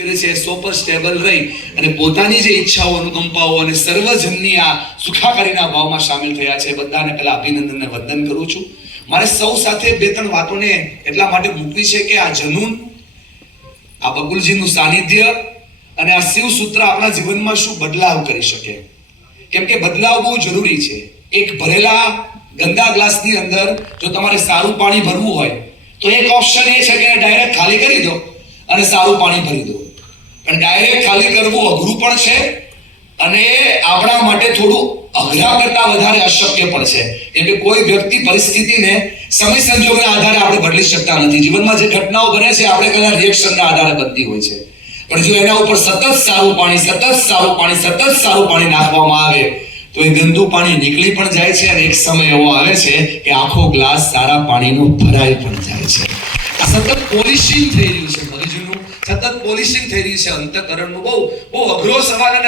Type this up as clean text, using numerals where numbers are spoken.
કરે છે, સો પર સ્ટેબલ રહી અને પોતાની જે ઈચ્છાઓ, અનુકંપાઓ અને સર્વજનની આ સુખાકારીના ભાવમાં સામેલ થયા છે, બધાને પહેલા અભિનંદન અને વંદન કરું છું. મારે સૌ સાથે બે ત્રણ વાતોને એટલા માટે મૂકવી છે કે આ જનૂન, આ બકુલજીનું સાનિધ્ય અને આ શિવ સૂત્ર આપણા જીવનમાં શું બદલાવ કરી શકે. કેમ કે બદલાવ બહુ જરૂરી છે. એક ભરેલા ગંદા ગ્લાસની અંદર જો તમારે સારું પાણી ભરવું હોય તો એક ઓપ્શન એ છે કે ડાયરેક્ટ ખાલી કરી દો અને સારું પાણી ભરી દો. પણ ડાયરેક્ટ ખાલી કરવું અઘરું પણ છે અને આપણા માટે થોડું અઘરા કરતા વધારે અશક્ય પણ છે. કેમ કે કોઈ વ્યક્તિ પરિસ્થિતિને સમય સંજોગના આધારે આપણે બદલી શકતા નથી. જીવનમાં જે ઘટનાઓ બને છે આપણે કદાચ રિએક્શનના આધારે બનતી હોય છે. પણ જો એના ઉપર સતત સારું પાણી નાખવામાં આવે તો એ ગંદુ પાણી નીકળી પણ જાય છે અને એક સમય એવો આવે છે કે આખો ગ્લાસ સારા પાણીનો ભરાઈ પણ જાય છે. આ સતત પોલિશિંગ થઈ રહ્યું છે, મગજનું સતત પોલિશિંગ થઈ રહ્યું છે. અંતઃકરણનું બહુ અઘરો સવાલ અને